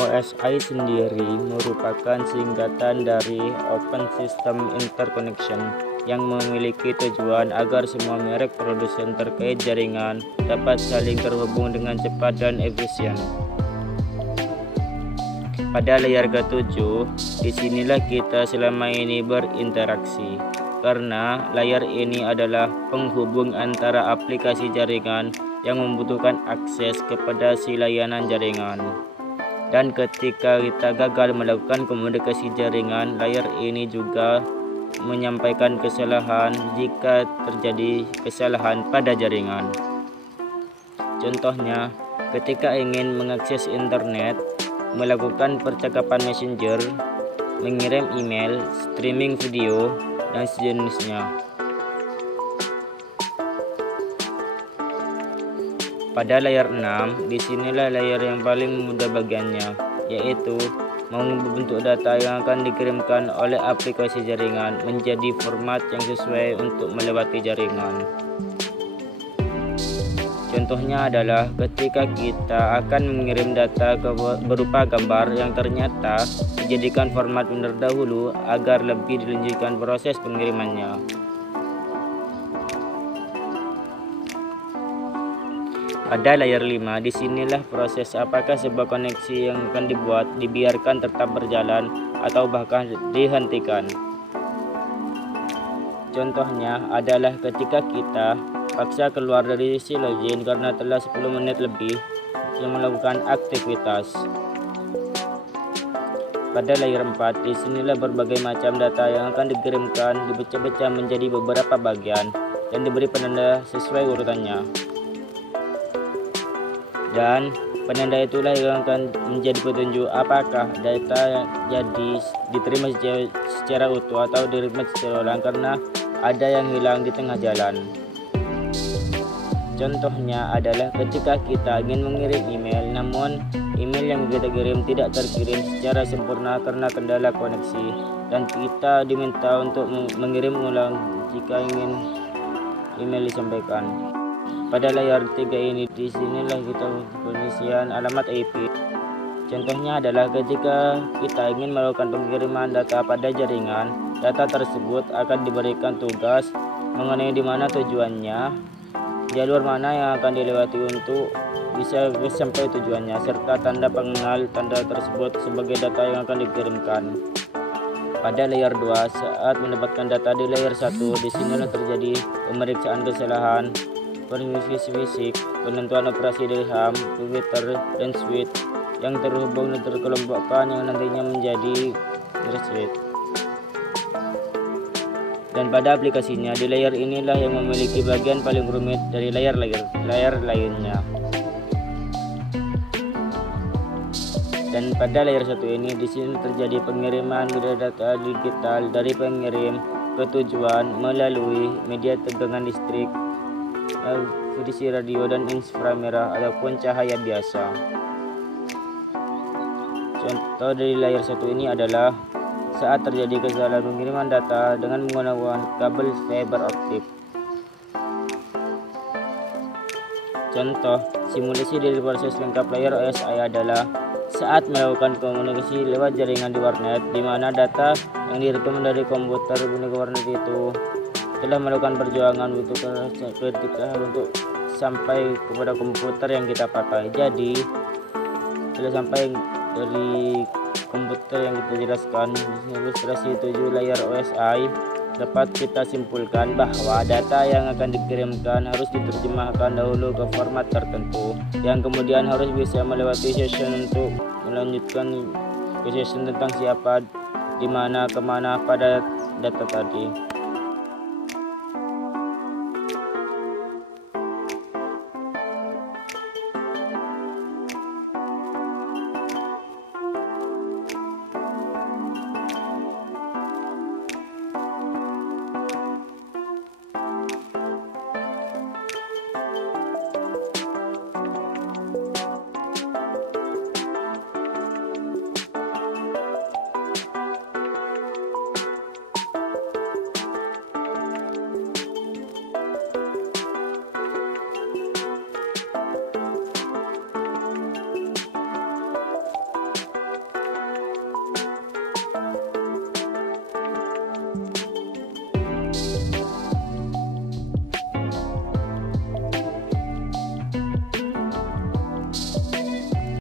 OSI sendiri merupakan singkatan dari Open System Interconnection yang memiliki tujuan agar semua merek produsen terkait jaringan dapat saling terhubung dengan cepat dan efisien. Pada layar ke-7, disinilah kita selama ini berinteraksi, karena layar ini adalah penghubung antara aplikasi jaringan yang membutuhkan akses kepada si layanan jaringan. Dan ketika kita gagal melakukan komunikasi jaringan, layar ini juga menyampaikan kesalahan jika terjadi kesalahan pada jaringan. Contohnya, ketika ingin mengakses internet, melakukan percakapan messenger, mengirim email, streaming video, dan sejenisnya. Pada layar 6, disinilah layar yang paling mudah bagiannya, yaitu membentuk data yang akan dikirimkan oleh aplikasi jaringan menjadi format yang sesuai untuk melewati jaringan. Contohnya adalah ketika kita akan mengirim data berupa gambar yang ternyata dijadikan format benar dahulu agar lebih dilanjutkan proses pengirimannya. Pada layar 5, disinilah proses apakah sebuah koneksi yang akan dibuat dibiarkan tetap berjalan atau bahkan dihentikan. Contohnya adalah ketika kita paksa keluar dari si login karena telah 10 menit lebih yang melakukan aktivitas. Pada layar 4, disinilah berbagai macam data yang akan dikirimkan dipecah-pecah menjadi beberapa bagian dan diberi penanda sesuai urutannya. Dan penanda itulah yang akan menjadi petunjuk apakah data jadi diterima secara utuh atau diterima secara ulang karena ada yang hilang di tengah jalan. Contohnya adalah ketika kita ingin mengirim email, namun email yang kita kirim tidak terkirim secara sempurna karena kendala koneksi, dan kita diminta untuk mengirim ulang jika ingin email disampaikan. Pada layar 3 ini, disinilah kita pengisian alamat IP. Contohnya adalah ketika kita ingin melakukan pengiriman data pada jaringan, data tersebut akan diberikan tugas mengenai di mana tujuannya, jalur mana yang akan dilewati untuk bisa sampai tujuannya, serta tanda pengenal tanda tersebut sebagai data yang akan dikirimkan. Pada layar 2, saat mendapatkan data di layar 1, disinilah terjadi pemeriksaan kesalahan, verifikasi fisik, penentuan operasi dari RAM, filter, dan switch yang terhubung dan terkelompokkan yang nantinya menjadi switch. Dan pada aplikasinya, di layar inilah yang memiliki bagian paling rumit dari layar lainnya. Dan pada layar 1 ini, di sini terjadi pengiriman data digital dari pengirim ke tujuan melalui media tegangan listrik, LVDC radio, dan inframerah ataupun cahaya biasa. Contoh dari layar 1 ini adalah saat terjadi kesalahan pengiriman data dengan menggunakan kabel fiber optik. Contoh simulasi dari proses lengkap layar OSI adalah saat melakukan komunikasi lewat jaringan di warnet, di mana data yang direkam dari komputer milik warnet itu telah melakukan perjuangan ketika untuk sampai kepada komputer yang kita pakai. Jadi telah sampai dari komputer yang kita jelaskan. Ilustrasi 7 layar OSI dapat kita simpulkan bahwa data yang akan dikirimkan harus diterjemahkan dahulu ke format tertentu, yang kemudian harus bisa melewati session untuk melanjutkan ke session tentang siapa, di mana, kemana pada data tadi.